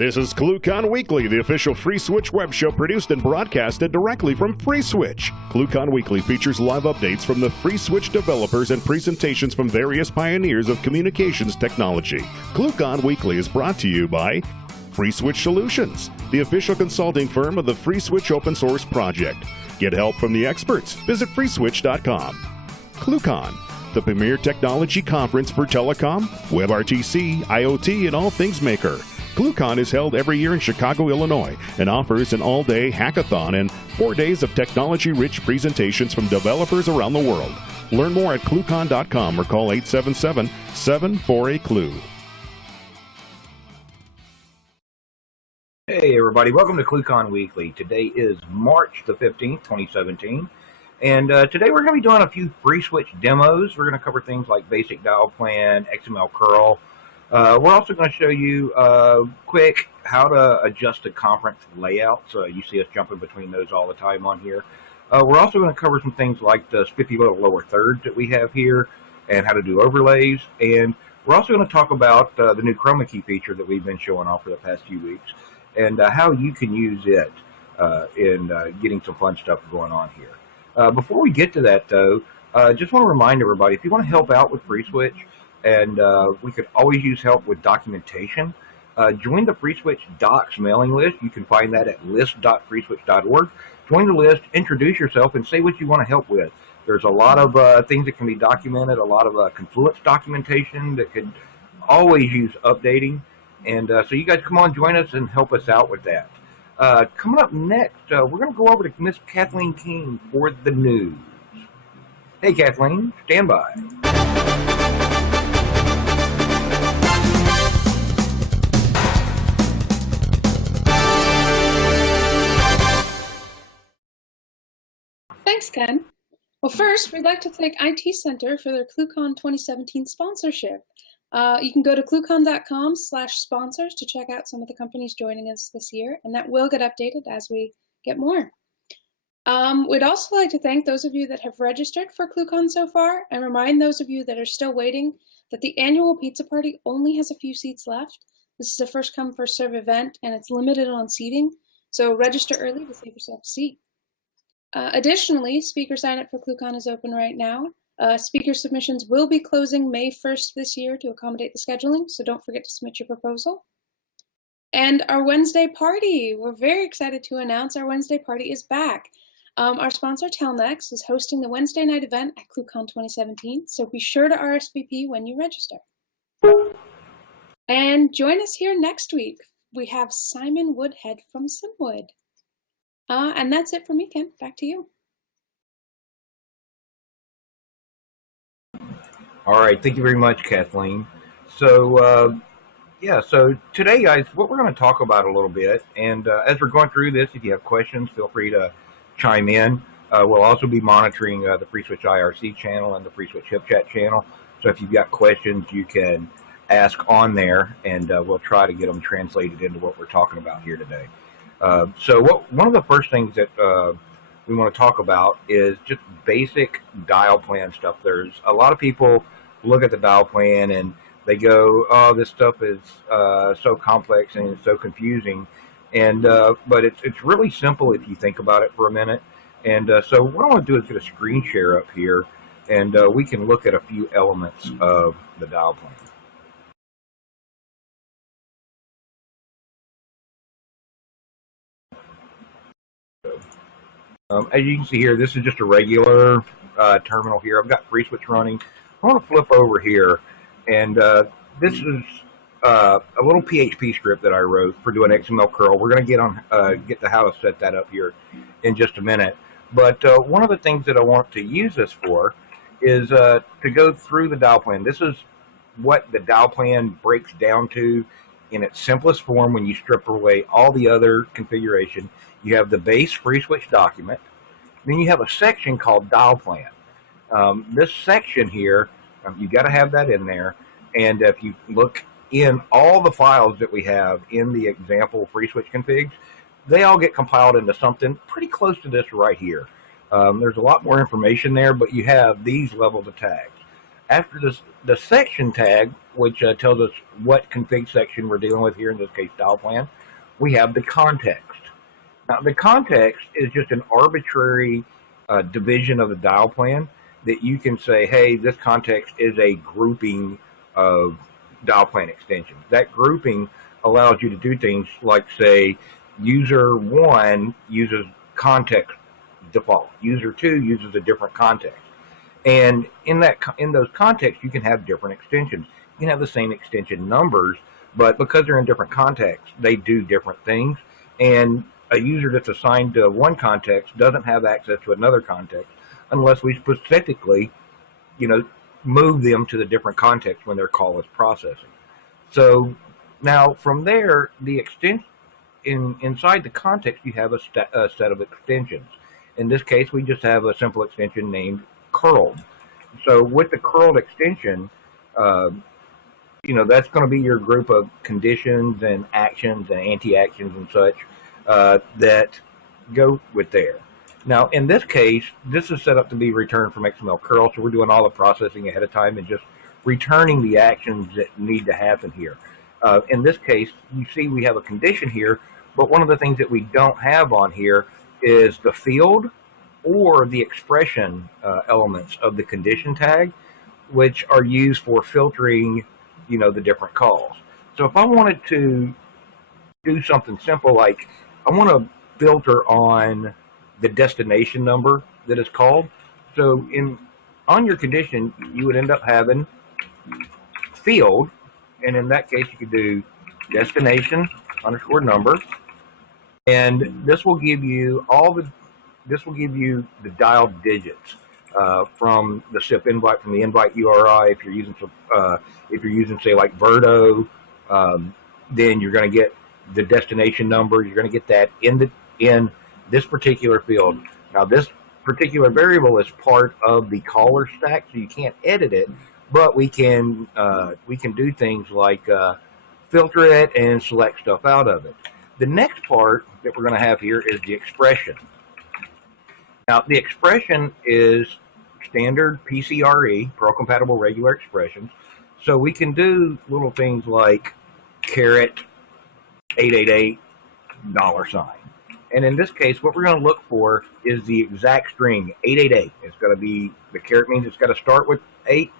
This is ClueCon Weekly, the official FreeSWITCH web show produced and broadcasted directly from FreeSWITCH. ClueCon Weekly features live updates from the FreeSWITCH developers and presentations from various pioneers of communications technology. ClueCon Weekly is brought to you by FreeSWITCH Solutions, the official consulting firm of the FreeSWITCH open source project. Get help from the experts. Visit freeswitch.com. ClueCon, the premier technology conference for telecom, WebRTC, IoT, and all things maker. ClueCon is held every year in Chicago, Illinois, and offers an all-day hackathon and 4 days of technology-rich presentations from developers around the world. Learn more at ClueCon.com or call 877-748-CLUE. Hey everybody, welcome to ClueCon Weekly. Today is March the 15th, 2017, and today we're going to be doing a few FreeSWITCH demos. We're going to cover things like basic Dialplan, XML curl. We're also going to show you quick how to adjust a conference layout, so you see us jumping between those all the time on here. We're also going to cover some things like the spiffy little lower thirds that we have here and how to do overlays, and we're also going to talk about the new Chroma key feature that we've been showing off for the past few weeks and how you can use it in getting some fun stuff going on here. Before we get to that, though, just want to remind everybody, if you want to help out with FreeSWITCH, and we could always use help with documentation, join the FreeSWITCH docs mailing list. You can find that at list.freeswitch.org. Join the list, introduce yourself, and say what you want to help with. There's a lot of things that can be documented, a lot of Confluence documentation that could always use updating. And so you guys come on, join us, and help us out with that. Coming up next, we're going to go over to Miss Kathleen King for the news. Hey, Kathleen, stand by. Thanks, Ken. Well, first, we'd like to thank IT Center for their ClueCon 2017 sponsorship. You can go to cluecon.com/sponsors to check out some of the companies joining us this year, and that will get updated as we get more. We'd also like to thank those of you that have registered for ClueCon so far, and remind those of you that are still waiting that the annual pizza party only has a few seats left. This is a first-come, first-serve event, and it's limited on seating, so register early to save yourself a seat. Additionally, speaker sign-up for ClueCon is open right now. Speaker submissions will be closing May 1st this year to accommodate the scheduling, so don't forget to submit your proposal. And our Wednesday party, we're very excited to announce our Wednesday party is back. Our sponsor, Telnex, is hosting the Wednesday night event at ClueCon 2017, so be sure to RSVP when you register. And join us here next week. We have Simon Woodhead from Simwood. And that's it for me, Ken. Back to you. All right, thank you very much, Kathleen. So, so today, guys, what we're going to talk about a little bit, and as we're going through this, if you have questions, feel free to chime in. We'll also be monitoring the FreeSWITCH IRC channel and the FreeSWITCH HipChat channel, so if you've got questions, you can ask on there, and we'll try to get them translated into what we're talking about here today. One of the first things that we want to talk about is just basic Dialplan stuff. There's a lot of people look at the Dialplan and they go, "Oh, this stuff is so complex and it's so confusing," and but it's really simple if you think about it for a minute. And so what I want to do is get a screen share up here, and we can look at a few elements of the Dialplan. As you can see here, this is just a regular terminal here. I've got FreeSWITCH running. I want to flip over here, and this is a little PHP script that I wrote for doing XML curl. We're going to get to how to set that up here in just a minute. But one of the things that I want to use this for is to go through the Dialplan. This is what the Dialplan breaks down to in its simplest form when you strip away all the other configuration. You have the base FreeSWITCH document. Then you have a section called Dialplan. This section here, you got to have that in there. And if you look in all the files that we have in the example FreeSWITCH configs, they all get compiled into something pretty close to this right here. There's a lot more information there, but you have these levels of tags. After this, the section tag, which tells us what config section we're dealing with here, in this case Dialplan, we have the context. Now, the context is just an arbitrary division of the Dialplan that you can say, hey, this context is a grouping of Dialplan extensions. That grouping allows you to do things like, say, user 1 uses context default. User 2 uses a different context. And in those contexts, you can have different extensions. You can have the same extension numbers, but because they're in different contexts, they do different things. And a user that's assigned to one context doesn't have access to another context unless we specifically, move them to the different context when their call is processing. So now from there, the extension inside the context, you have a set of extensions. In this case, we just have a simple extension named curled. So with the curled extension, that's going to be your group of conditions and actions and anti-actions and such that go with there. Now, in this case, this is set up to be returned from XML curl, so we're doing all the processing ahead of time and just returning the actions that need to happen here. In this case, you see we have a condition here, but one of the things that we don't have on here is the field or the expression elements of the condition tag, which are used for filtering, the different calls. So if I wanted to do something simple, like I want to filter on the destination number that is called. So on your condition, you would end up having field, and in that case, you could do destination underscore number, and this will give you the dialed digits from the SIP invite, from the invite URI. If you're using say like Verdo, then you're going to get the destination number. You're going to get that in this particular field. Now, this particular variable is part of the caller stack, so you can't edit it, but we can do things like filter it and select stuff out of it. The next part that we're going to have here is the expression. Now, the expression is standard PCRE, Perl compatible regular expressions. So we can do little things like caret 888 $. And in this case, what we're going to look for is the exact string, 888. It's going to be, the caret means it's got to start with 8.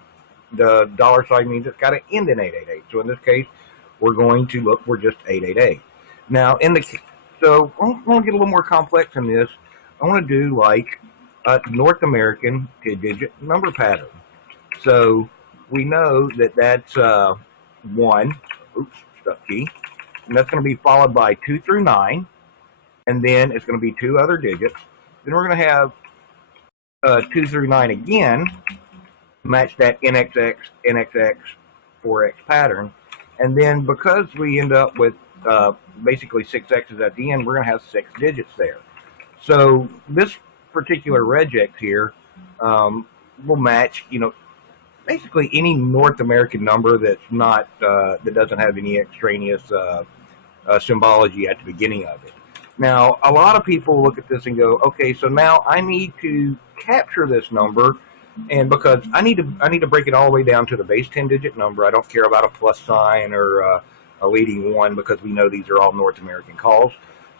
The $sign means it's got to end in 888. So in this case, we're going to look for just 888. Now, so I want to get a little more complex in this. I want to do like a North American 10-digit number pattern. So we know that that's 1, stuck key, and that's going to be followed by 2 through 9, and then it's going to be 2 other digits. Then we're going to have 2 through 9 again, match that NXX, NXX, 4X pattern, and then because we end up with basically 6 X's at the end, we're going to have 6 digits there. So this particular regex here will match, basically any North American number that's not that doesn't have any extraneous symbology at the beginning of it. Now, a lot of people look at this and go, okay, so now I need to capture this number, and because I need to break it all the way down to the base 10-digit number. I don't care about a plus sign or a leading 1, because we know these are all North American calls.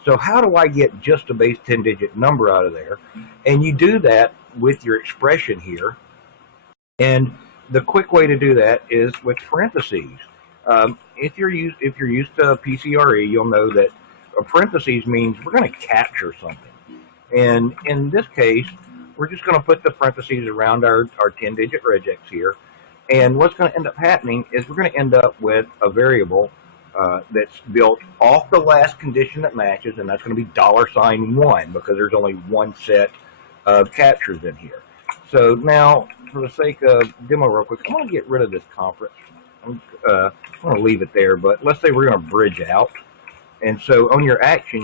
So how do I get just a base 10-digit number out of there? And you do that with your expression here. And the quick way to do that is with parentheses. If you're used to PCRE, you'll know that a parentheses means we're going to capture something. And in this case, we're just going to put the parentheses around our 10-digit regex here. And what's going to end up happening is we're going to end up with a variable that's built off the last condition that matches, and that's going to be $1, because there's only one set of captures in here. So now, for the sake of demo real quick, I'm going to get rid of this conference. I'm going to leave it there, but let's say we're going to bridge out. And so on your action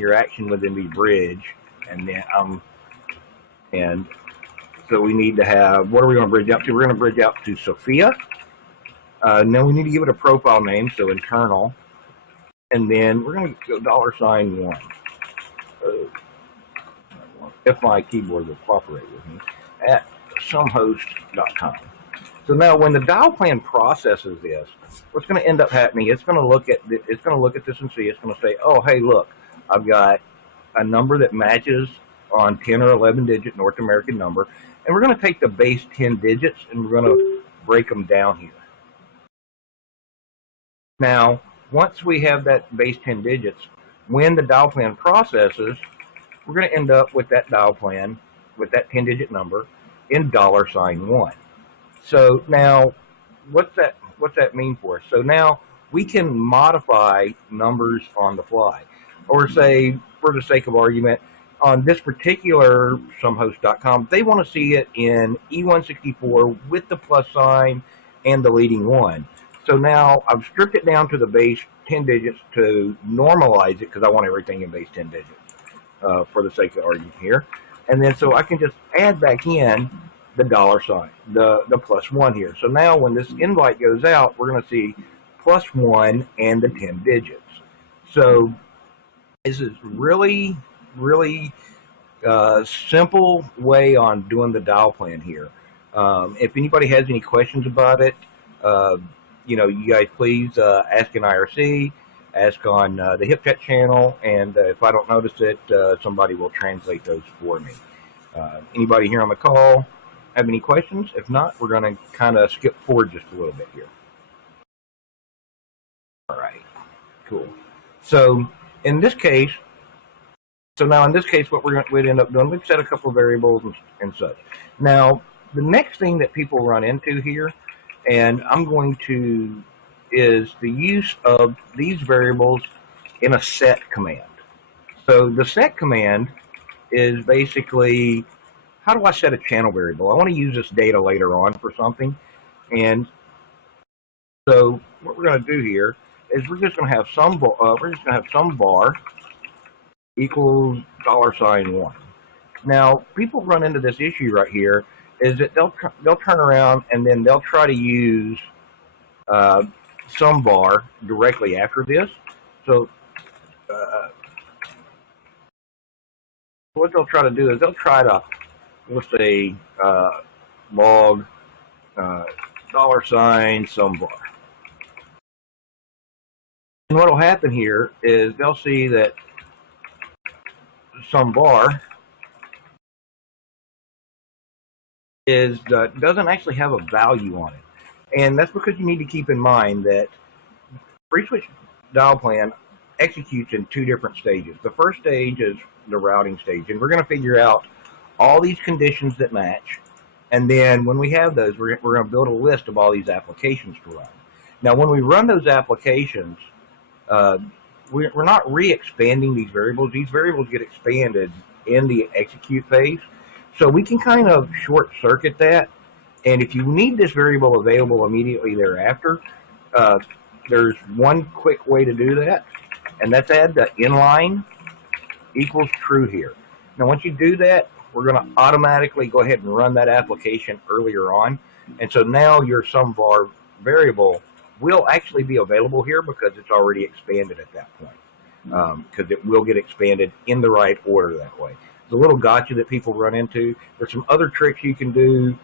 would then be bridge, and then and so we need to have, what are we going to bridge out to? We're going to bridge out to Sophia. Now we need to give it a profile name, so internal. And then we're going to go $1. If my keyboard will cooperate with me, at somehost.com. So now when the dial plan processes this, what's going to end up happening, it's going to look at this and see, it's going to say, oh, hey, look, I've got a number that matches on 10 or 11 digit North American number, and we're going to take the base 10 digits and we're going to break them down here. Now, once we have that base 10 digits, when the dial plan processes, we're going to end up with that dial plan with that 10 digit number in $1. So now, what's that mean for us? So now we can modify numbers on the fly, or say, for the sake of argument, on this particular somehost.com, they want to see it in E164 with the plus sign and the leading 1. So now I've stripped it down to the base 10 digits to normalize it, because I want everything in base 10 digits for the sake of argument here. And then so I can just add back in the $sign, the plus 1 here. So now when this invite goes out, we're going to see plus 1 and the 10 digits. So this is really, really simple way on doing the dial plan here. If anybody has any questions about it, you guys please ask in IRC, ask on the Hip Chat channel, and if I don't notice it, somebody will translate those for me. Anybody here on the call have any questions? If not, we're going to kind of skip forward just a little bit here. All right, cool. So in this case, what we'd end up doing, we'd set a couple of variables and such. Now, the next thing that people run into here, and is the use of these variables in a set command. So the set command is basically, how do I set a channel variable? I want to use this data later on for something. And so what we're going to do here is we're just going to have some var equals $1. Now, people run into this issue right here, is that they'll turn around and then they'll try to use some var directly after this. So what they'll try to do is they'll try to, let's say, log $sign some var. And what will happen here is they'll see that some var doesn't actually have a value on it. And that's because you need to keep in mind that FreeSWITCH dial plan executes in 2 different stages. The first stage is the routing stage, and we're going to figure out all these conditions that match. And then when we have those, we're going to build a list of all these applications to run. Now, when we run those applications, we're not re-expanding these variables. These variables get expanded in the execute phase. So we can kind of short circuit that. And if you need this variable available immediately thereafter, there's one quick way to do that, and that's add the inline equals true here. Now, once you do that, we're going to automatically go ahead and run that application earlier on. And so now your some var variable will actually be available here because it's already expanded at that point, because it will get expanded in the right order that way. It's a little gotcha that people run into. There's some other tricks you can do.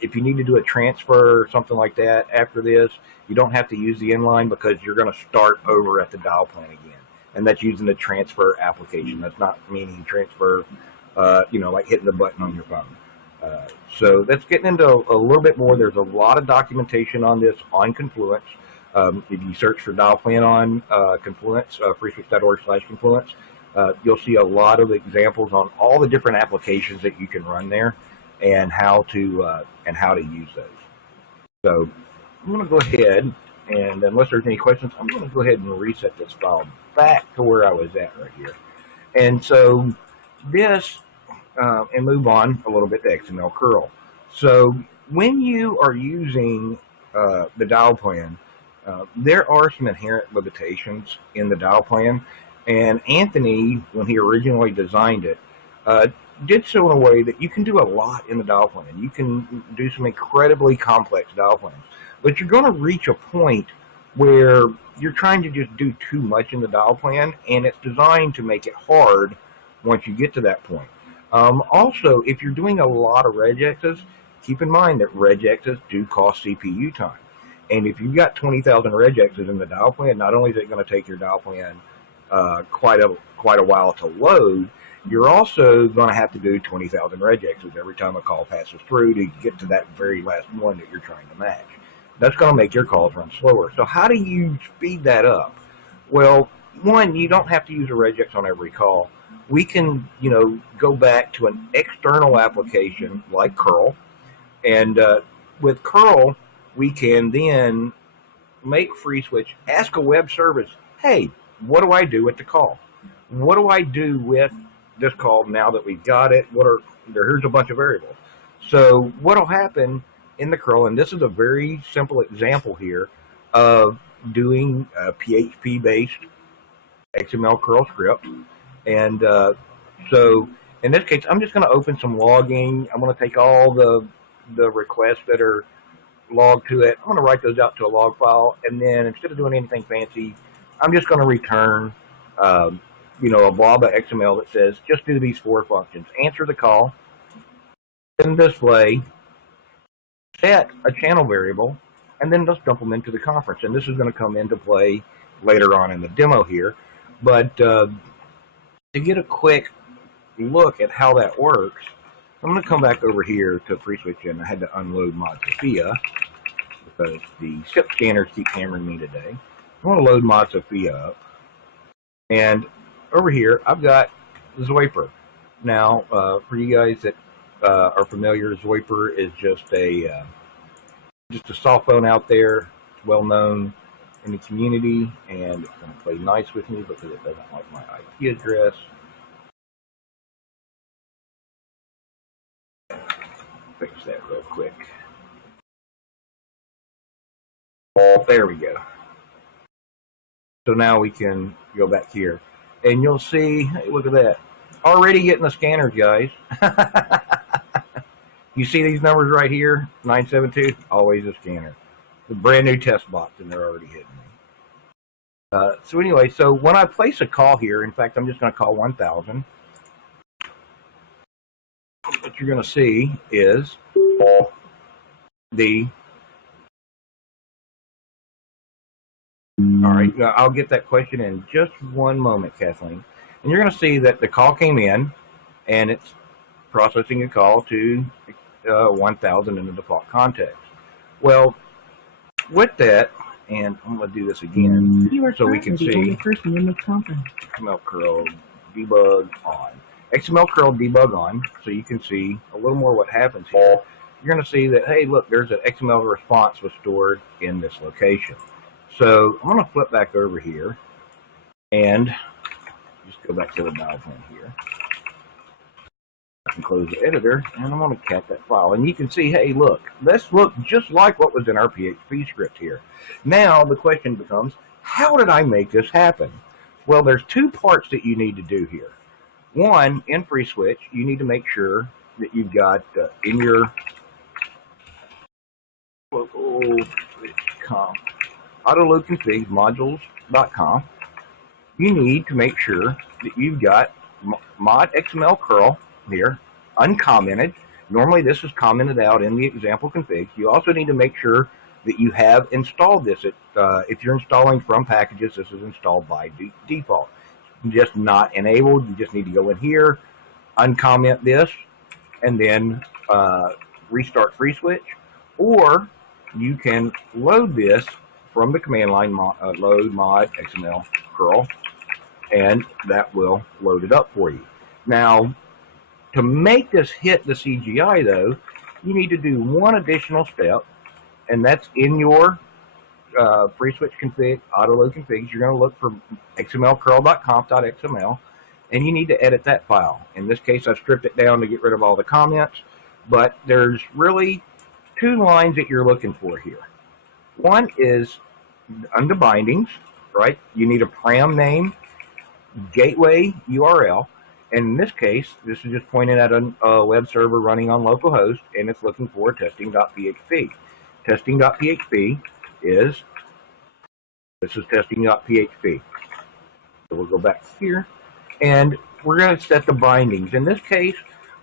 If you need to do a transfer or something like that after this, you don't have to use the inline because you're going to start over at the dial plan again. And that's using the transfer application. That's not meaning transfer, like hitting the button on your phone. So that's getting into a little bit more. There's a lot of documentation on this on Confluence. If you search for dial plan on Confluence, freeswitch.org/Confluence, you'll see a lot of examples on all the different applications that you can run there and how to use those. So I'm going to go ahead, and unless there's any questions, I'm going to go ahead and reset this file back to where I was at right here. And so this, and move on a little bit to XML curl. So when you are using the dial plan, there are some inherent limitations in the dial plan. And Anthony, when he originally designed it, did so in a way that you can do a lot in the dial plan. You can do some incredibly complex dial plans, but you're going to reach a point where you're trying to just do too much in the dial plan, and it's designed to make it hard once you get to that point. Also, if you're doing a lot of regexes, keep in mind that regexes do cost CPU time. And if you've got 20,000 regexes in the dial plan, not only is it going to take your dial plan quite a while to load, you're also going to have to do 20,000 regexes every time a call passes through to get to that very last one that you're trying to match. That's going to make your calls run slower. So how do you speed that up? Well, one, you don't have to use a regex on every call. We can, go back to an external application like curl, and with curl, we can then make FreeSWITCH ask a web service, hey, what do I do with the call? What do I do with this call now that we've got it? Here's a bunch of variables. So what will happen in the curl, and this is a very simple example here of doing a PHP-based XML curl script. And so in this case, I'm just going to open some logging. I'm going to take all the requests that are logged to it. I'm going to write those out to a log file, and then instead of doing anything fancy, I'm just going to return a blob of XML that says just do these 4 functions: answer the call, send display, set a channel variable, and then just dump them into the conference. And this is going to come into play later on in the demo here. But to get a quick look at how that works, I'm going to come back over here to FreeSWITCH, and I had to unload Mod Sophia because the SIP scanners keep hammering me today. I want to load Mod Sophia up, and over here I've got Zoiper. Now, for you guys that are familiar, Zoiper is just a soft phone out there. It's well known in the community, and it's going to play nice with me because it doesn't like my IP address. Fix that real quick. There we go. So now we can go back here, and you'll see, hey, look at that. Already getting the scanners, guys. You see these numbers right here? 972, always a scanner. The brand new test box, and they're already hitting me. So anyway, so when I place a call here, in fact, I'm just going to call 1000. What you're going to see is all right, I'll get that question in just one moment, Kathleen. And you're going to see that the call came in, and it's processing a call to 1000 in the default context. Well, with that, and I'm going to do this again so we can see XML curl debug on. XML curl debug on, so you can see a little more what happens here. You're going to see that, hey, look, there's an XML response was stored in this location. So I'm going to flip back over here and just go back to the Dialplan here. I can close the editor, and I'm going to cat that file. And you can see, hey, look, this looks just like what was in our PHP script here. Now the question becomes, how did I make this happen? Well, there's 2 parts that you need to do here. One, in FreeSWITCH, you need to make sure that you've got in your local autoload config modules.com, you need to make sure that you've got mod XML curl here, uncommented. Normally this is commented out in the example config. You also need to make sure that you have installed this. If you're installing from packages, this is installed by default. Just not enabled. You just need to go in here, uncomment this, and then restart FreeSWITCH. Or you can load this from the command line, load mod XML curl, and that will load it up for you. Now, to make this hit the CGI, though, you need to do one additional step, and that's in your FreeSWITCH config, autoload configs. You're going to look for xmlcurl.conf.xml, and you need to edit that file. In this case, I've stripped it down to get rid of all the comments, but there's really 2 lines that you're looking for here. One is under bindings, right? You need a param name, gateway URL, and in this case, this is just pointing at a web server running on localhost, and it's looking for testing.php. Testing.php is, this is testing.php. So we'll go back here, and we're going to set the bindings. In this case,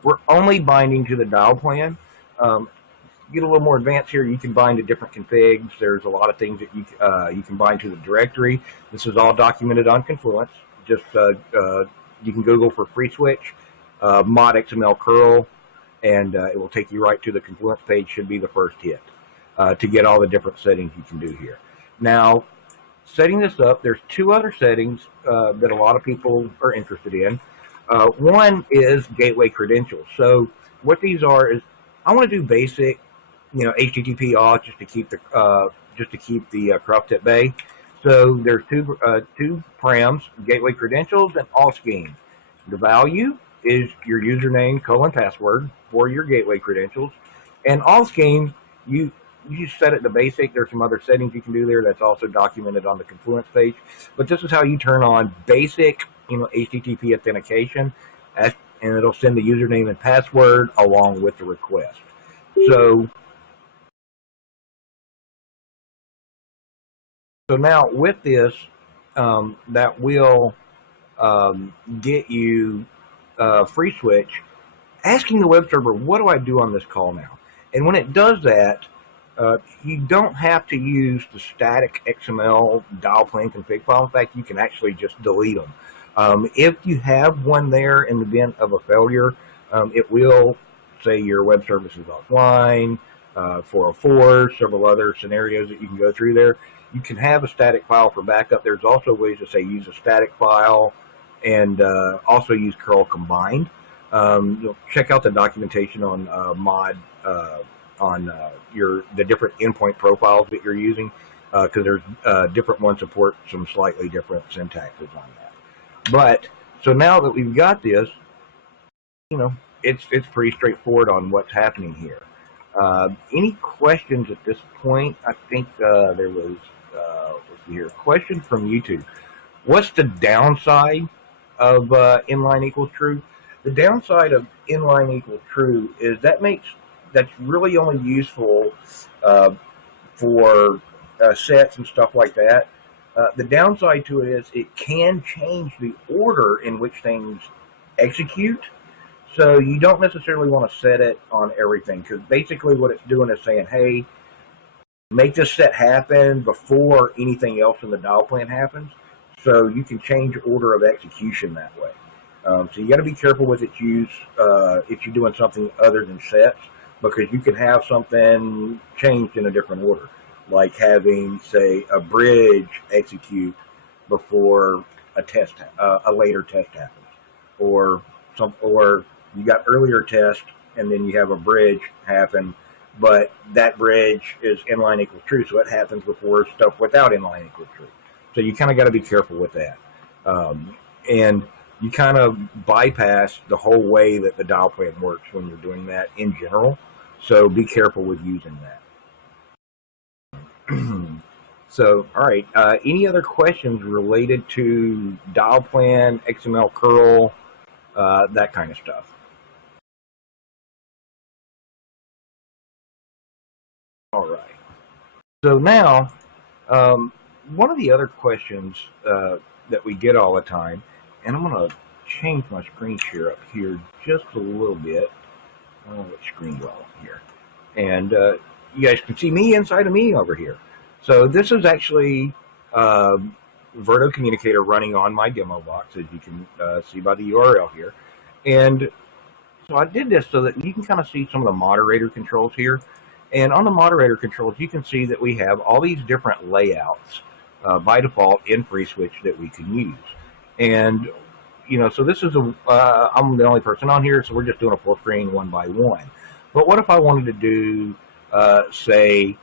we're only binding to the dial plan. get a little more advanced here, you can bind to different configs. There's a lot of things that you can bind to the directory. This is all documented on Confluence. Just you can Google for FreeSWITCH, mod XML curl, and it will take you right to the Confluence page. Should be the first hit to get all the different settings you can do here. Now, setting this up, there's two other settings that a lot of people are interested in. One is gateway credentials. So what these are is, I want to do basic, HTTP auth just to keep the corrupt at bay. So there's two params: gateway credentials and all scheme. The value is your username :password for your gateway credentials, and all scheme you set it to basic. There's some other settings you can do there that's also documented on the Confluence page. But this is how you turn on basic, HTTP authentication, and it'll send the username and password along with the request. So now with this, that will get you FreeSWITCH asking the web server, what do I do on this call now? And when it does that, you don't have to use the static XML Dialplan config file. In fact, you can actually just delete them. If you have one there in the event of a failure, it will say your web service is offline, 404, several other scenarios that you can go through there. You can have a static file for backup. There's also ways to say use a static file and also use curl combined. You'll check out the documentation on the different endpoint profiles that you're using, because there's different ones support some slightly different syntaxes on that. But so now that we've got this, it's pretty straightforward on what's happening here. Any questions at this point? I think there was let's see here, a question from YouTube. What's the downside of inline equals true? The downside of inline equals true is that's really only useful for sets and stuff like that. The downside to it is it can change the order in which things execute. So you don't necessarily want to set it on everything, because basically what it's doing is saying, hey, make this set happen before anything else in the Dialplan happens. So you can change order of execution that way. So you got to be careful with its use if you're doing something other than sets, because you can have something changed in a different order, like having, say, a bridge execute before a later test happens, or you got earlier test and then you have a bridge happen, but that bridge is inline equals true, so it happens before stuff without inline equals true. So you kind of got to be careful with that, and you kind of bypass the whole way that the Dialplan works when you're doing that in general. So be careful with using that. So, all right. Any other questions related to Dialplan, XML curl, that kind of stuff? All right. So now, one of the other questions that we get all the time, and I'm going to change my screen share up here just a little bit. Let's screen well here. And you guys can see me inside of me over here. So this is actually Verto Communicator running on my demo box, as you can see by the URL here. And so I did this so that you can kind of see some of the moderator controls here. And on the moderator controls, you can see that we have all these different layouts by default in FreeSWITCH that we can use. And, so this is I'm the only person on here, so we're just doing a full screen one by one. But what if I wanted to do, say,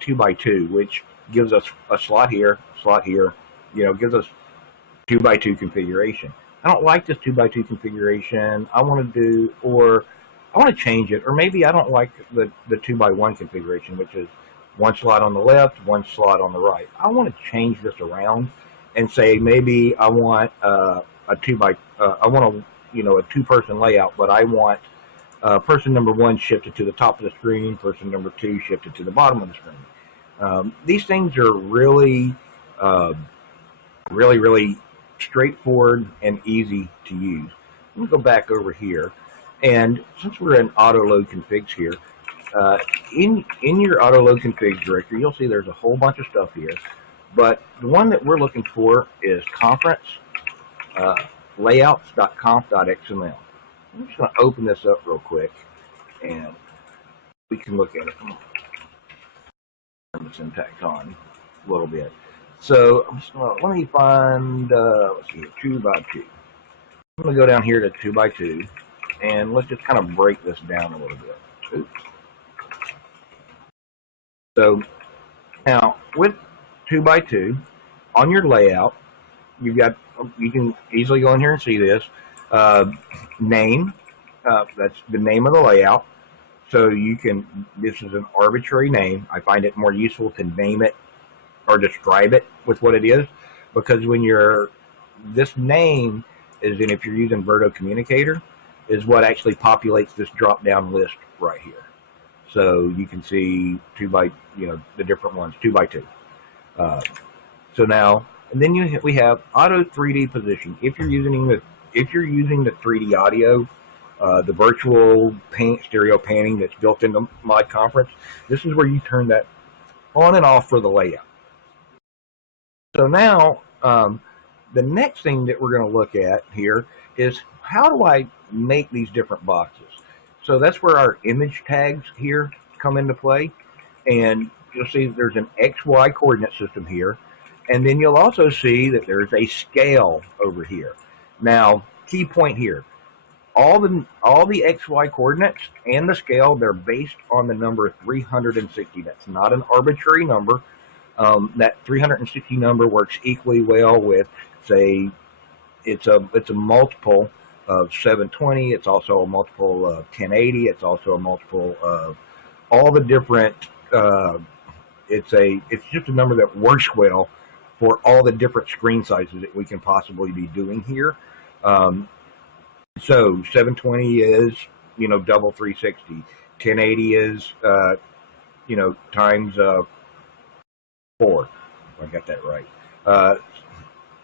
2 by 2, which gives us a slot here, gives us 2 by 2 configuration. I don't like this 2 by 2 configuration. I want to change it, or maybe I don't like the 2 by 1 configuration, which is 1 slot on the left, 1 slot on the right. I want to change this around and say maybe I want a 2-person layout, but I want person number 1 shifted to the top of the screen, person number 2 shifted to the bottom of the screen. These things are really straightforward and easy to use. Let me go back over here, and since we're in auto load configs here, In your auto load config directory, you'll see there's a whole bunch of stuff here, but the one that we're looking for is conference layouts.conf.xml. I'm just going to open this up real quick, and we can look at it. Turn the syntax on a little bit. So I'm just going to, let me find, let's see, 2 by 2. I'm going to go down here to 2 by 2, and let's just kind of break this down a little bit. Oops. So now with 2 by 2 on your layout, you can easily go in here and see this name. That's the name of the layout. So you can, this is an arbitrary name. I find it more useful to name it or describe it with what it is, because when this name is in, if you're using Verto Communicator, is what actually populates this drop down list right here. So you can see 2 by, the different ones, 2 by 2. So now, and then we have auto 3D position. If you're using the 3D audio, the virtual stereo panning that's built into Mod Conference, this is where you turn that on and off for the layout. So now, the next thing that we're going to look at here is how do I make these different boxes? So that's where our image tags here come into play. And you'll see there's an XY coordinate system here. And then you'll also see that there's a scale over here. Now, key point here. All the XY coordinates and the scale, they're based on the number 360. That's not an arbitrary number. That 360 number works equally well with, say, it's a multiple of 720. It's also a multiple of 1080. It's also a multiple of all the different. It's just a number that works well for all the different screen sizes that we can possibly be doing here. So 720 is, double 360. 1080 is, times 4. I got that right.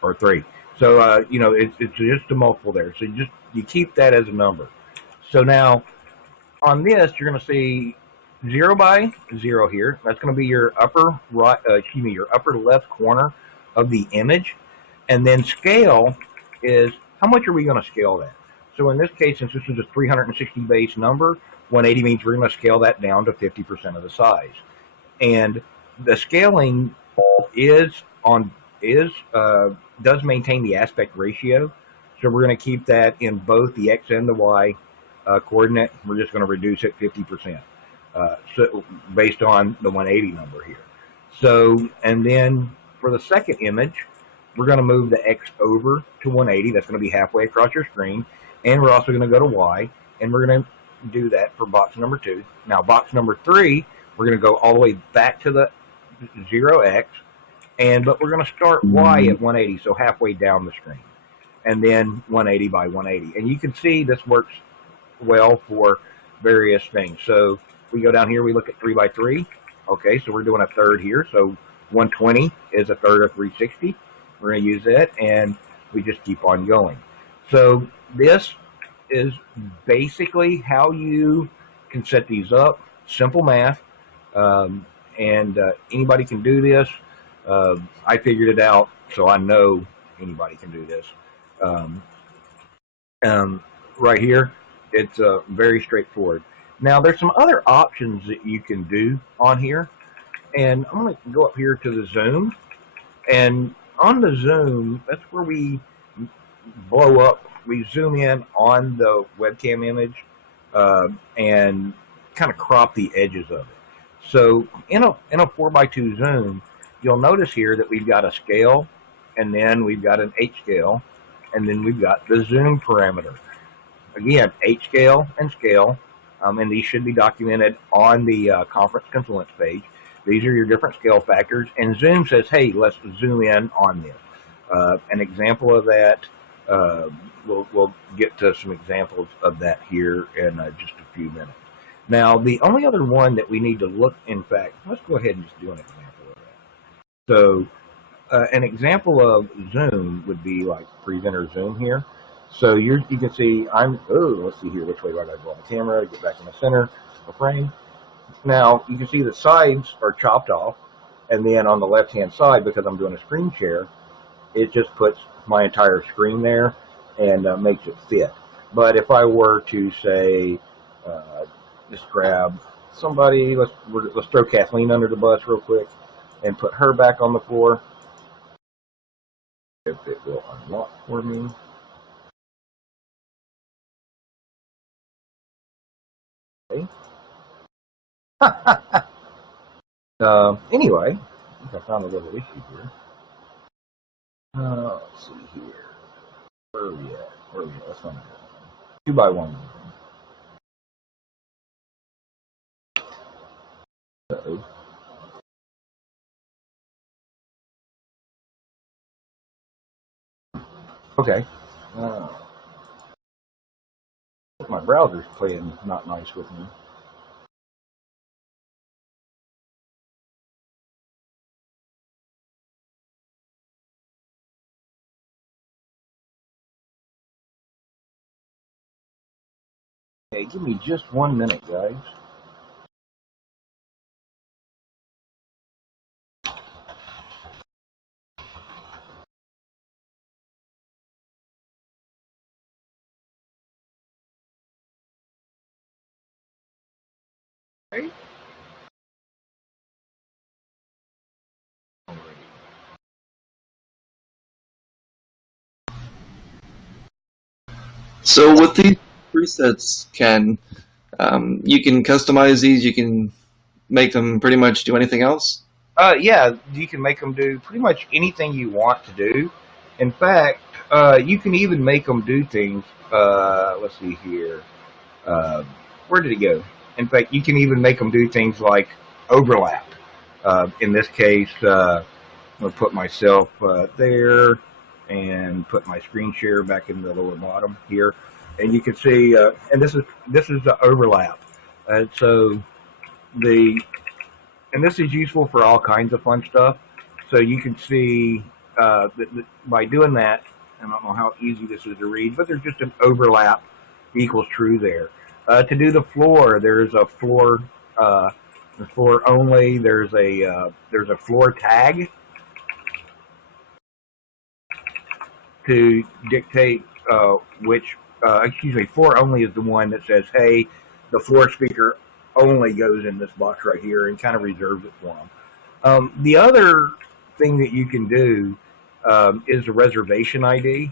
Or 3. So, it's just a multiple there. So you keep that as a number. So now on this, you're going to see 0 by 0 here. That's going to be your upper right, your upper left corner of the image. And then scale is how much are we going to scale that? So in this case, since this is a 360 base number, 180 means we're going to scale that down to 50% of the size. And the scaling does maintain the aspect ratio. So we're going to keep that in both the X and the Y coordinate. We're just going to reduce it 50%. So based on the 180 number here. So, and then for the second image, we're going to move the X over to 180. That's going to be halfway across your screen. And we're also going to go to Y, and we're going to do that for box number 2. Now, box number 3, we're going to go all the way back to the 0x, but we're going to start Y at 180, so halfway down the screen, and then 180 by 180. And you can see this works well for various things. So we go down here, we look at 3 by 3. Okay, so we're doing a third here. So 120 is a third of 360. We're going to use that, and we just keep on going. So this is basically how you can set these up. Simple math, and anybody can do this. I figured it out, so I know anybody can do this. Right here, it's very straightforward. Now, there's some other options that you can do on here, and I'm going to go up here to the zoom, and on the zoom, that's where we blow up. We zoom in on the webcam image and kind of crop the edges of it. So in a 4x2 zoom, you'll notice here that we've got a scale, and then we've got an H scale, and then we've got the zoom parameter. Again, H scale and scale, and these should be documented on the conference confluence page. These are your different scale factors, and zoom says, hey, let's zoom in on this. An example of that, we'll get to some examples of that here in just a few minutes. Now, the only other one that we need to look, in fact, let's go ahead and just do an example of that. So, an example of zoom would be like presenter zoom here. So you can see let's see here, which way do I gotta go on the camera, get back in the center of the frame. Now you can see the sides are chopped off, and then on the left-hand side, because I'm doing a screen share, it just puts my entire screen there and makes it fit. But if I were to say, just grab somebody, let's throw Kathleen under the bus real quick and put her back on the floor. If it will unlock for me. Okay. Anyway, I think I found a little issue here. Let's see here. Where are we at? Let's find it. 2x1. So, okay. My browser's playing not nice with me. Okay, give me just 1 minute, guys. Okay. So with these presets, Ken, you can customize these. You can make them pretty much do anything else. Yeah, you can make them do pretty much anything you want to do. In fact, you can even make them do things. Let's see here. Where did it go? In fact, you can even make them do things like overlap. In this case, I'm going to put myself there and put my screen share back in the lower bottom here. And you can see, and this is the overlap. So this is useful for all kinds of fun stuff. So you can see by doing that, I don't know how easy this is to read, but there's just an overlap equals true there. To do the floor, there's a floor, the floor only. There's a floor tag to dictate which. Floor only is the one that says, "Hey, the floor speaker only goes in this box right here," and kind of reserves it for them. The other thing that you can do is the reservation ID.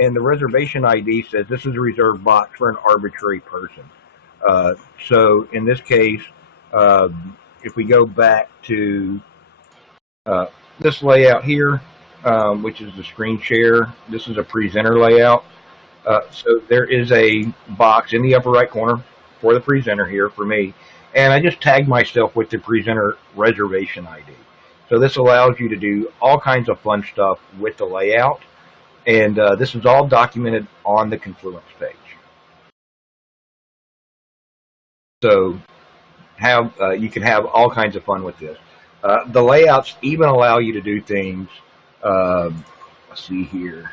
And the reservation ID says this is a reserved box for an arbitrary person. So in this case, if we go back to this layout here, which is the screen share, this is a presenter layout. So there is a box in the upper right corner for the presenter here for me. And I just tagged myself with the presenter reservation ID. So this allows you to do all kinds of fun stuff with the layout. And this is all documented on the Confluence page. So you can have all kinds of fun with this. The layouts even allow you to do things. Let's see here.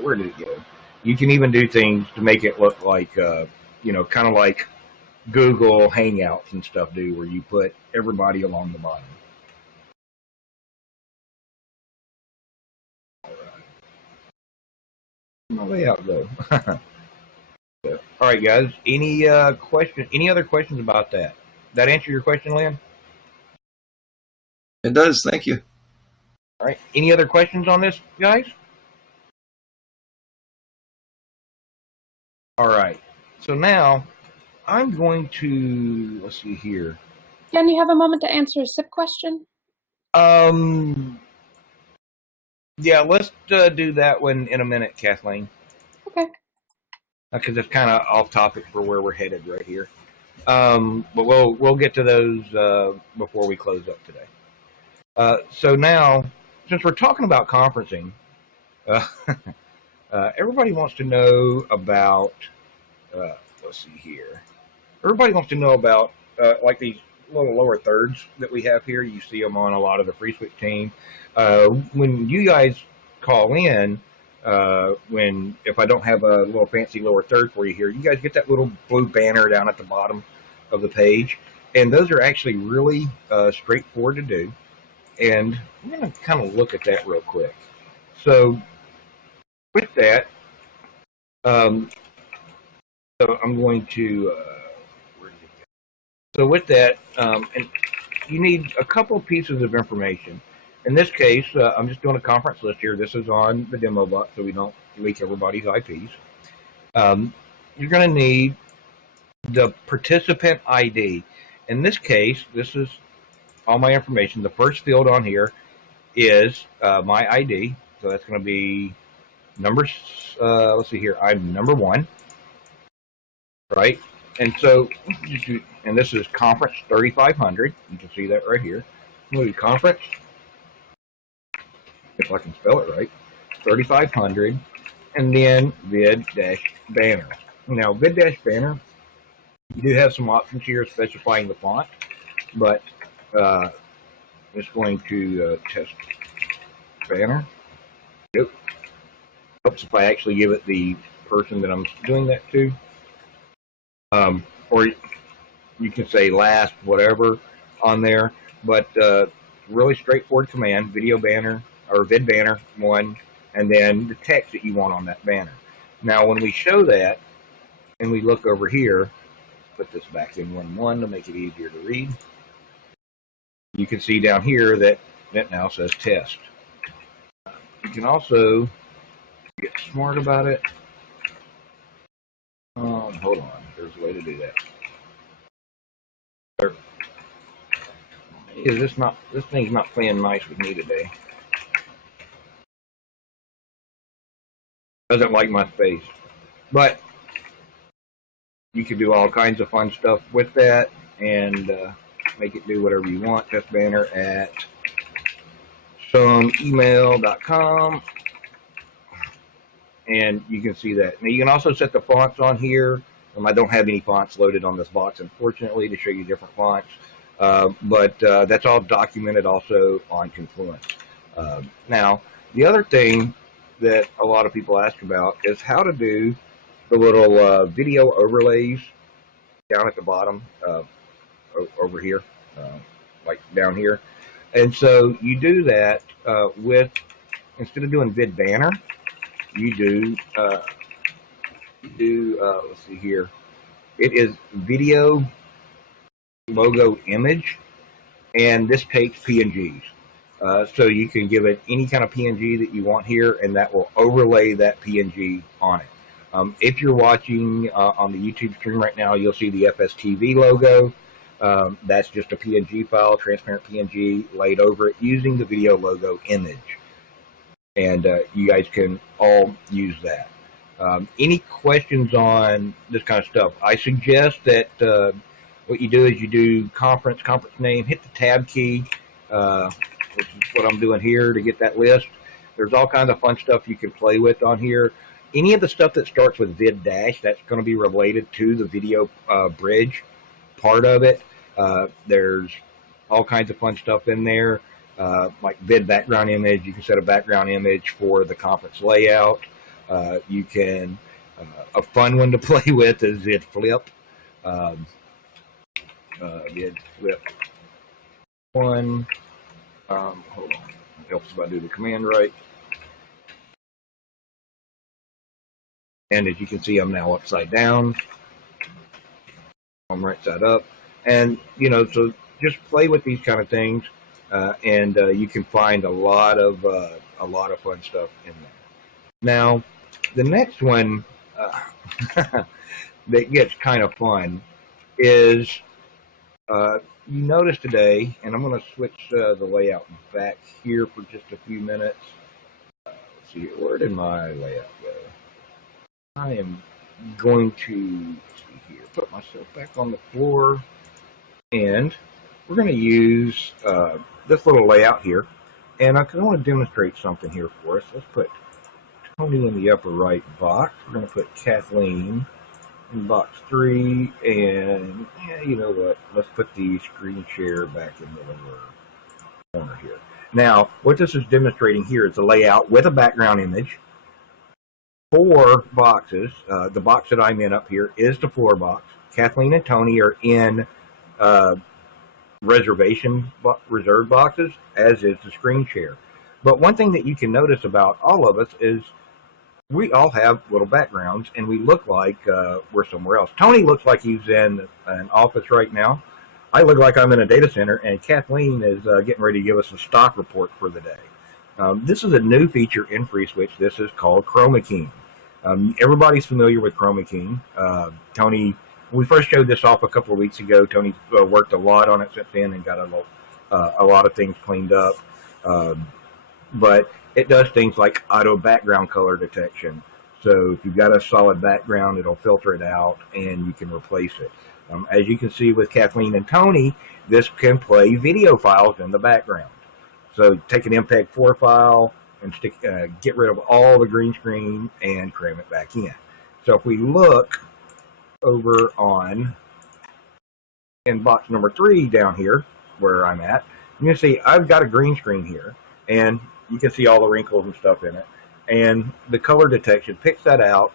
Where did it go? You can even do things to make it look like, kind of like Google Hangouts and stuff do, where you put everybody along the bottom. No layout though. All right, guys. Any other questions about that? That answer your question, Lynn? It does. Thank you. All right. Any other questions on this, guys? All right. So now I'm going to, let's see here. Can you have a moment to answer a SIP question? Yeah, let's do that one in a minute, Kathleen. Okay. Because it's kind of off topic for where we're headed right here. But we'll get to those before we close up today. So now, since we're talking about conferencing, everybody wants to know about. Let's see here. Everybody wants to know about like these little lower thirds that we have here. You see them on a lot of the FreeSWITCH team. When you guys call in, if I don't have a little fancy lower third for you here, you guys get that little blue banner down at the bottom of the page, and those are actually really straightforward to do. And I'm going to kind of look at that real quick. So with that, so I'm going to where did it go? So with that, and you need a couple of pieces of information. In this case, I'm just doing a conference list here. This is on the demo box, so we don't leak everybody's IPs. You're going to need the participant ID. In this case, this is all my information. The first field on here is my ID. So that's going to be numbers. Let's see here. I'm number 1, right? And so, and this is conference 3500. You can see that right here. We'll do conference, if I can spell it right, 3500, and then vid-banner. Now, vid-banner, you do have some options here specifying the font, but it's going to test banner. Yep. Helps if I actually give it the person that I'm doing that to. Or you can say last whatever on there, but really straightforward command, video banner or vid banner 1, and then the text that you want on that banner. Now when we show that and we look over here, put this back in 1.1 to make it easier to read, you can see down here that now says test. You can also get smart about it. Hold on, there's a way to do that. Is this thing's not playing nice with me today. Doesn't like my space. But you can do all kinds of fun stuff with that and make it do whatever you want. Test banner at someemail.com. And you can see that. Now you can also set the fonts on here. I don't have any fonts loaded on this box, unfortunately, to show you different fonts. But that's all documented also on Confluence. Now, the other thing that a lot of people ask about is how to do the little video overlays down at the bottom over here, like down here. And so you do that with, instead of doing vid banner, you do let's see here, it is video logo image, and this takes PNGs. So you can give it any kind of PNG that you want here, and that will overlay that PNG on it. If you're watching on the YouTube stream right now, you'll see the FSTV logo. That's just a PNG file, transparent PNG, laid over it using the video logo image. And you guys can all use that. Any questions on this kind of stuff? I suggest that what you do is you do conference name, hit the tab key, which is what I'm doing here to get that list. There's all kinds of fun stuff you can play with on here. Any of the stuff that starts with vid dash, that's going to be related to the video bridge part of it. There's all kinds of fun stuff in there, like vid background image. You can set a background image for the conference layout. You can, a fun one to play with is vid flip. Vid flip 1. Hold on, it helps if I do the command right. And as you can see, I'm now upside down. I'm right side up. And, you know, so just play with these kind of things, and you can find a lot of fun stuff in there. Now, the next one that gets kind of fun is, you notice today, and I'm going to switch the layout back here for just a few minutes. Let's see, where did my layout go? I am going to, see here, put myself back on the floor, and we're going to use this little layout here. And I want to demonstrate something here for us. Let's put Tony in the upper right box. We're going to put Kathleen in box 3, and yeah, you know what? Let's put the screen share back in the lower corner here. Now, what this is demonstrating here is a layout with a background image, 4 boxes. The box that I'm in up here is the floor box. Kathleen and Tony are in reserved boxes, as is the screen share. But one thing that you can notice about all of us is we all have little backgrounds, and we look like we're somewhere else. Tony looks like he's in an office right now. I look like I'm in a data center, and Kathleen is getting ready to give us a stock report for the day. This is a new feature in FreeSWITCH. This is called Chroma Keying. Everybody's familiar with Chroma Keying. Tony, when we first showed this off a couple of weeks ago, Tony worked a lot on it since then and got a lot of things cleaned up. But it does things like auto background color detection. So if you've got a solid background, it'll filter it out and you can replace it. As you can see with Kathleen and Tony, this can play video files in the background. So take an MPEG-4 file and get rid of all the green screen and cram it back in. So if we look over in box number 3 down here, where I'm at, you can see I've got a green screen here, and you can see all the wrinkles and stuff in it. And the color detection picks that out,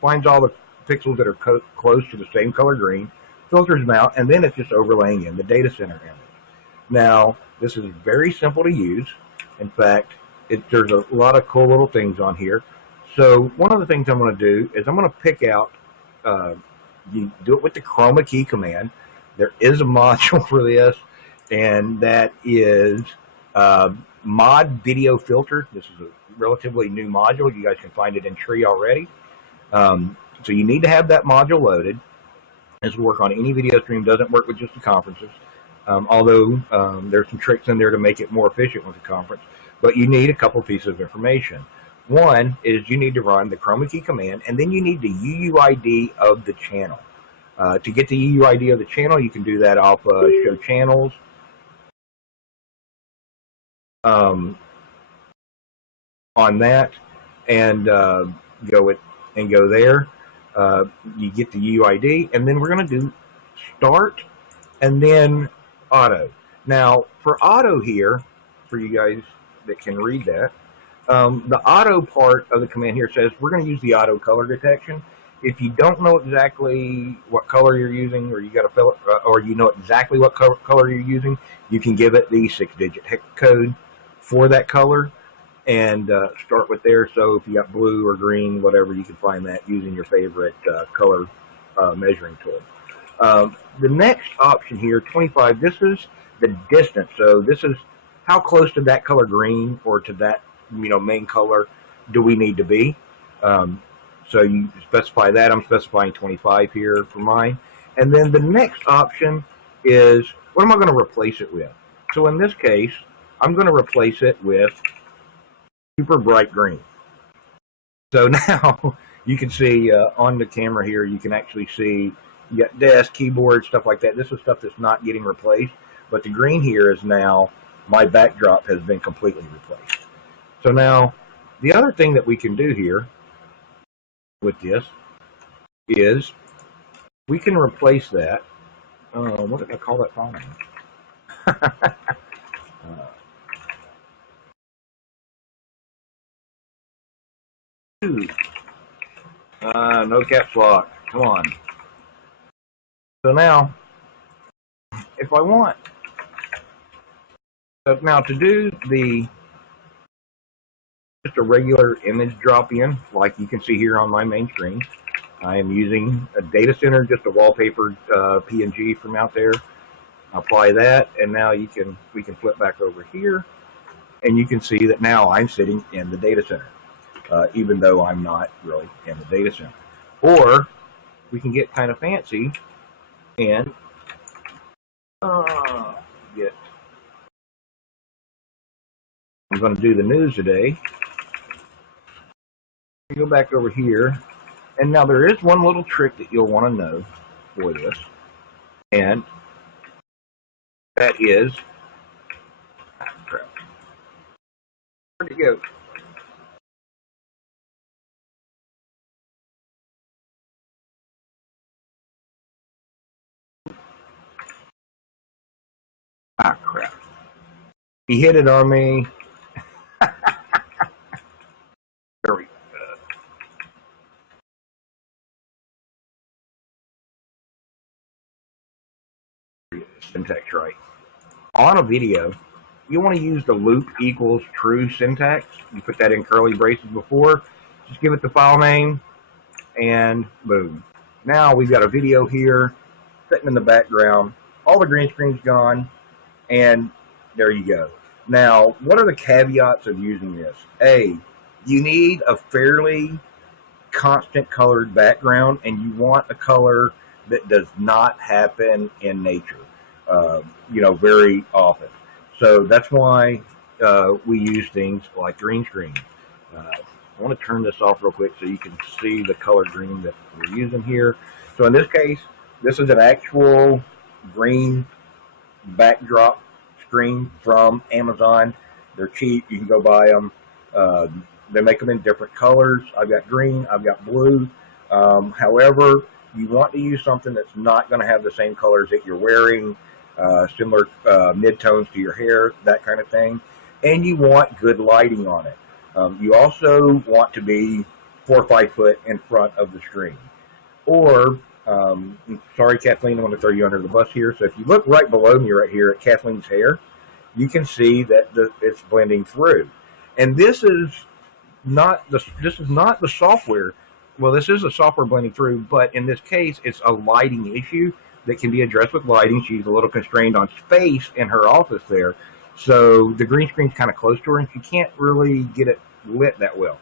finds all the pixels that are close to the same color green, filters them out, and then it's just overlaying in the data center image. Now, this is very simple to use. In fact, there's a lot of cool little things on here. So one of the things I'm going to do is I'm going to pick out, you do it with the Chroma key command. There is a module for this, and that is Mod Video Filter. This is a relatively new module. You guys can find it in Tree already. So you need to have that module loaded. This will work on any video stream. Doesn't work with just the conferences. Although there's some tricks in there to make it more efficient with the conference. But you need a couple pieces of information. One is you need to run the Chroma key command, and then you need the UUID of the channel. To get the UUID of the channel, you can do that off Show Channels. On that, and go there. You get the UUID, and then we're going to do Start, and then Auto. Now, for Auto here, for you guys that can read that, the Auto part of the command here says we're going to use the Auto color detection. If you don't know exactly what color you're using, or you got to fill it, or you know exactly what color you're using, you can give it the 6-digit hex code for that color and start with there. So if you got blue or green, whatever, you can find that using your favorite color measuring tool. The next option here, 25, this is the distance. So this is how close to that color green or to that main color do we need to be. So you specify that. I'm specifying 25 here for mine. And then the next option is, what am I going to replace it with? So in this case, I'm going to replace it with super bright green. So now you can see on the camera here, you can actually see you got desk, keyboard, stuff like that. This is stuff that's not getting replaced. But the green here is now, my backdrop has been completely replaced. So now, the other thing that we can do here with this is we can replace that. What did I call that file name? No caps lock. Come on. So now, if I want, so now to do just a regular image drop in, like you can see here on my main screen, I am using a data center, just a wallpapered PNG from out there. Apply that, and now we can flip back over here, and you can see that now I'm sitting in the data center, even though I'm not really in the data center. Or we can get kind of fancy and I'm going to do the news today. Go back over here, and now there is one little trick that you'll want to know for this, and that is, crap, where'd it go? Ah, crap. He hit it on me. There we go. syntax right. On a video, you want to use the loop equals true syntax. You put that in curly braces before. Just give it the file name, and boom. Now we've got a video here sitting in the background. All the green screen's gone, and there you go. Now, what are the caveats of using this? A, you need a fairly constant colored background, and you want a color that does not happen in nature, very often. So that's why we use things like green screen. I want to turn this off real quick so you can see the color green that we're using here. So in this case, this is an actual green backdrop screen from Amazon. They're cheap. You can go buy them. They make them in different colors. I've got green. I've got blue. However, you want to use something that's not going to have the same colors that you're wearing, similar mid-tones to your hair, that kind of thing. And you want good lighting on it. You also want to be 4 or 5 foot in front of the screen. Or, sorry, Kathleen, I want to throw you under the bus here. So if you look right below me right here at Kathleen's hair, you can see that it's blending through. And this is not the software. Well, this is the software blending through, but in this case, it's a lighting issue that can be addressed with lighting. She's a little constrained on space in her office there. So the green screen's kind of close to her, and she can't really get it lit that well.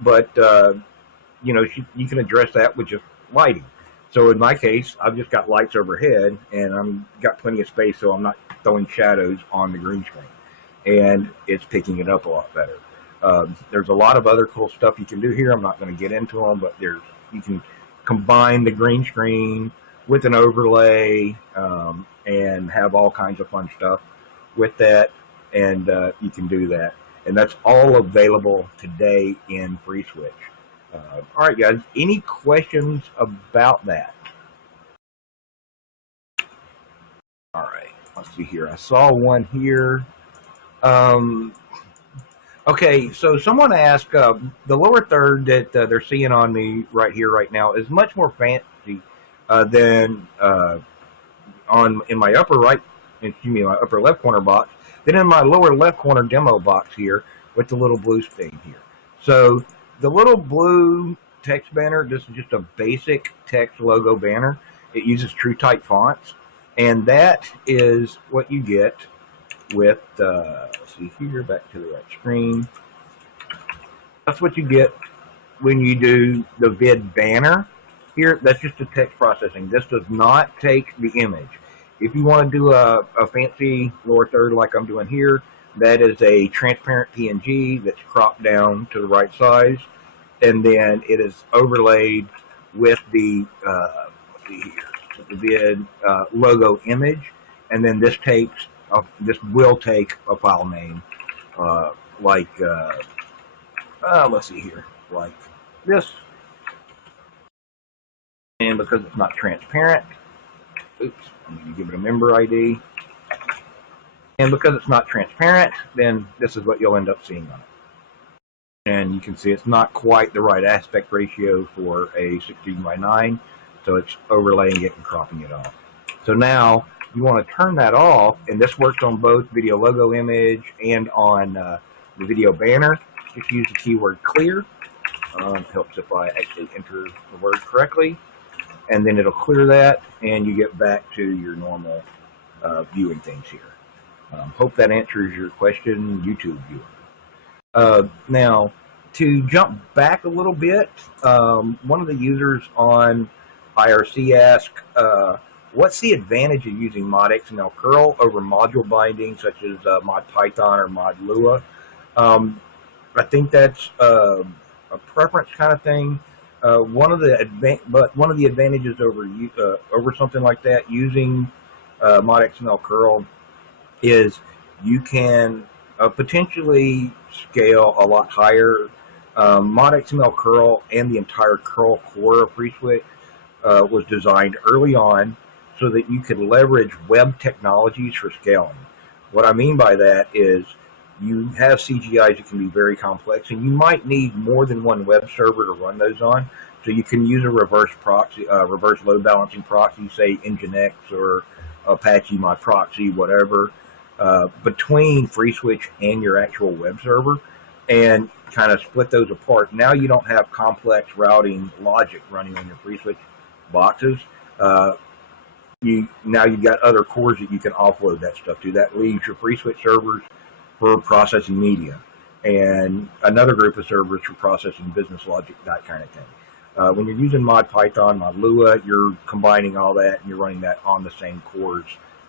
But, you can address that with just lighting. So in my case, I've just got lights overhead, and I've got plenty of space, so I'm not throwing shadows on the green screen. And it's picking it up a lot better. There's a lot of other cool stuff you can do here. I'm not going to get into them, but you can combine the green screen with an overlay and have all kinds of fun stuff with that, and you can do that. And that's all available today in FreeSWITCH. All right, guys, any questions about that? All right, let's see here. I saw one here. Okay, so someone asked, the lower third that they're seeing on me right here, right now, is much more fancy than in my upper my upper left corner box, than in my lower left corner demo box here with the little blue stain here. So the little blue text banner, this is just a basic text logo banner. It uses true type fonts, and that is what you get with, let's see here, back to the right screen. That's what you get when you do the vid banner. Here, that's just a text processing. This does not take the image. If you want to do a fancy lower third like I'm doing here, that is a transparent PNG that's cropped down to the right size, and then it is overlaid with the let's see here, with the vid logo image, and then this will take a file name let's see here, like this. And because it's not transparent, oops, I'm going to give it a member ID. And because it's not transparent, then this is what you'll end up seeing on it. And you can see it's not quite the right aspect ratio for a 16:9, so it's overlaying it and cropping it off. So now you want to turn that off, and this works on both video logo image and on the video banner. Just use the keyword clear. It helps if I actually enter the word correctly. And then it'll clear that, and you get back to your normal viewing things here. Hope that answers your question, YouTube viewer. Now, to jump back a little bit, one of the users on IRC asked, what's the advantage of using mod XML curl over module binding such as mod Python or mod Lua? I think that's a preference kind of thing. One of the advantages over something like that using mod XML curl is you can potentially scale a lot higher. Mod XML curl and the entire curl core of FreeSWITCH was designed early on so that you could leverage web technologies for scaling. What I mean by that is you have CGIs that can be very complex, and you might need more than one web server to run those on. So you can use a reverse proxy, reverse load balancing proxy, say Nginx or Apache, my proxy, whatever, between FreeSWITCH and your actual web server, and kind of split those apart. Now you don't have complex routing logic running on your FreeSWITCH boxes. Now you've got other cores that you can offload that stuff to. That leaves your FreeSWITCH servers for processing media, and another group of servers for processing business logic, that kind of thing. When you're using Mod Python, Mod Lua, you're combining all that and you're running that on the same cores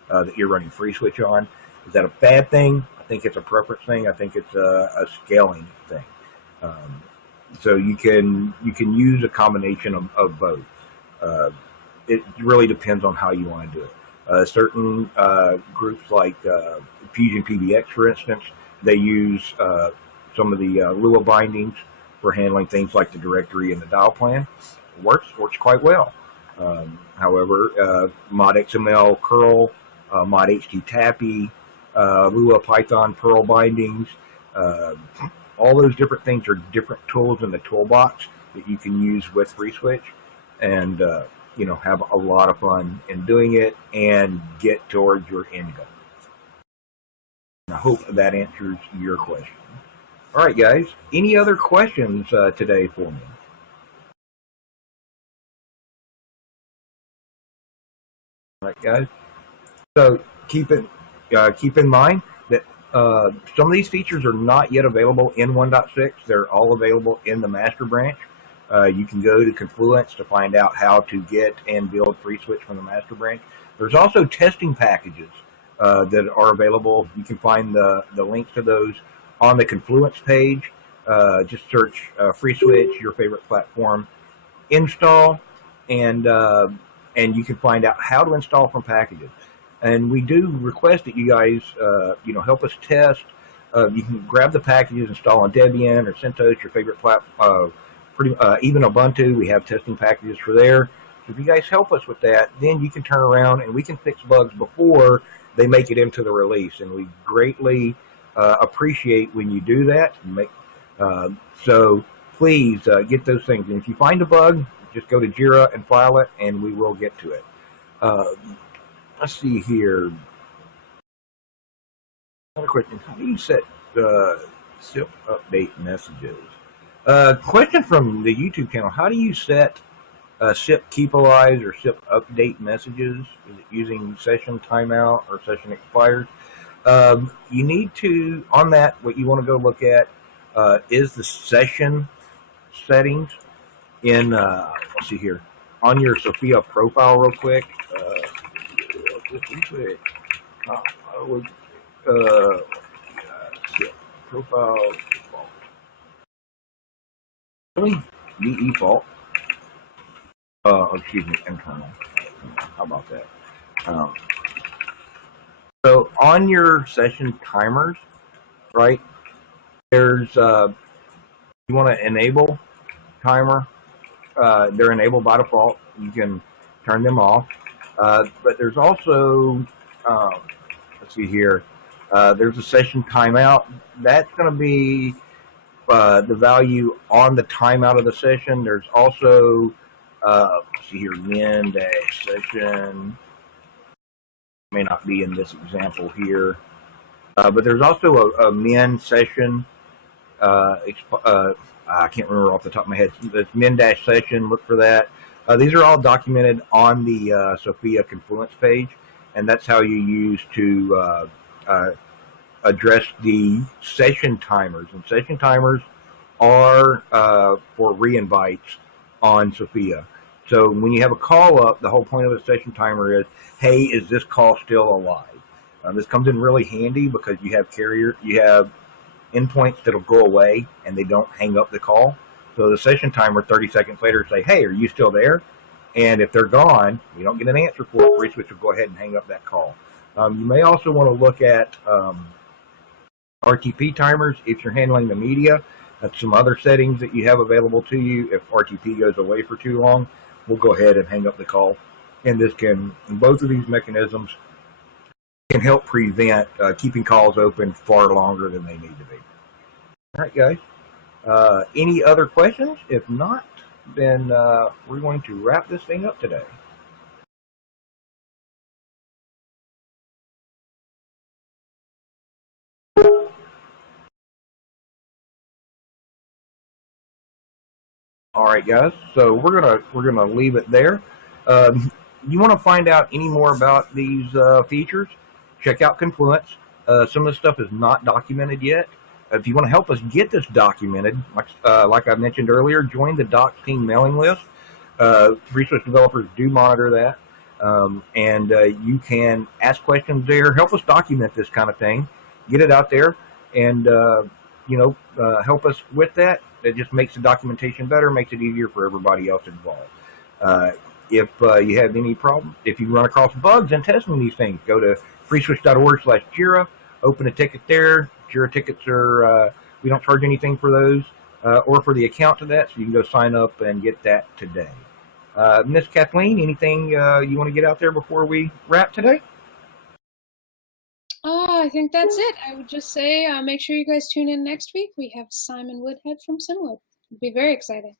that you're running FreeSWITCH on. Is that a bad thing? I think it's a preference thing. I think it's a scaling thing. So you can use a combination of both. It really depends on how you want to do it. Certain groups like Fusion PBX, for instance, they use some of the Lua bindings for handling things like the directory and the Dialplan. Works quite well. However, Mod XML curl, Mod HT Lua Python Perl bindings, all those different things are different tools in the toolbox that you can use with FreeSWITCH, and have a lot of fun in doing it and get towards your end goal. I hope that answers your question. All right, guys. Any other questions today for me? All right, guys. So keep in mind that some of these features are not yet available in 1.6. They're all available in the master branch. You can go to Confluence to find out how to get and build FreeSWITCH from the master branch. There's also testing packages that are available. You can find the links to those on the Confluence page. Just search FreeSWITCH, your favorite platform, install, and you can find out how to install from packages. And we do request that you guys, help us test. You can grab the packages, install on Debian or CentOS, your favorite platform. Even Ubuntu, we have testing packages for there. So if you guys help us with that, then you can turn around and we can fix bugs before they make it into the release. And we greatly appreciate when you do that. So please get those things. And if you find a bug, just go to Jira and file it, and we will get to it. Let's see here. Another question: how do you set SIP update messages? Question from the YouTube channel: how do you set SIP keepalize or SIP update messages? Is it using session timeout or session expires? You need to, on that, what you want to go look at is the session settings in, let's see here, on your Sophia profile real quick. Profile default. Really? Default. Excuse me, internal. How about that? So on your session timers, right, there's, you want to enable timer. They're enabled by default. You can turn them off. But there's also, let's see here, there's a session timeout. That's going to be the value on the timeout of the session. There's also, let's see here, min-session. May not be in this example here, but there's also a min session. I can't remember off the top of my head. It's min-session. Look for that. These are all documented on the Sophia Confluence page, and that's how you use to address the session timers. And session timers are for re-invites on Sophia. So when you have a call up, the whole point of the session timer is, hey, is this call still alive? This comes in really handy because you have endpoints that'll go away and they don't hang up the call. So the session timer 30 seconds later say, hey, are you still there? And if they're gone, you don't get an answer for it, FreeSWITCH will go ahead and hang up that call. You may also want to look at RTP timers if you're handling the media. That's some other settings that you have available to you. If RTP goes away for too long, we'll go ahead and hang up the call. And both of these mechanisms can help prevent keeping calls open far longer than they need to be. All right, guys. Any other questions? If not, then we're going to wrap this thing up today. All right, guys. So we're gonna leave it there. You want to find out any more about these features? Check out Confluence. Some of the stuff is not documented yet. If you want to help us get this documented, like I mentioned earlier, join the Docs team mailing list. FreeSWITCH developers do monitor that, and you can ask questions there. Help us document this kind of thing, get it out there, and help us with that. It just makes the documentation better, makes it easier for everybody else involved. If you have any problem, if you run across bugs in testing these things, go to freeswitch.org/Jira, open a ticket there. Jira tickets are, we don't charge anything for those or for the account to that, so you can go sign up and get that today. Miss Kathleen, anything you want to get out there before we wrap today? I think that's it. I would just say make sure you guys tune in next week. We have Simon Woodhead from Simwood. It'll be very exciting.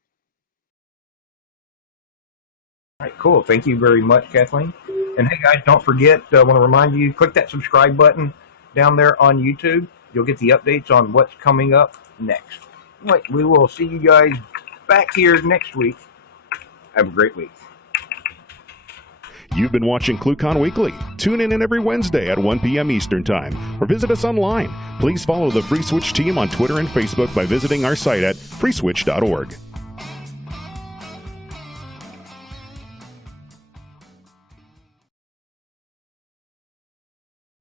All right, cool. Thank you very much, Kathleen. And hey, guys, don't forget, I want to remind you, click that subscribe button down there on YouTube. You'll get the updates on what's coming up next. All right, we will see you guys back here next week. Have a great week. You've been watching ClueCon Weekly. Tune in every Wednesday at 1 p.m. Eastern Time, or visit us online. Please follow the FreeSWITCH team on Twitter and Facebook by visiting our site at freeswitch.org.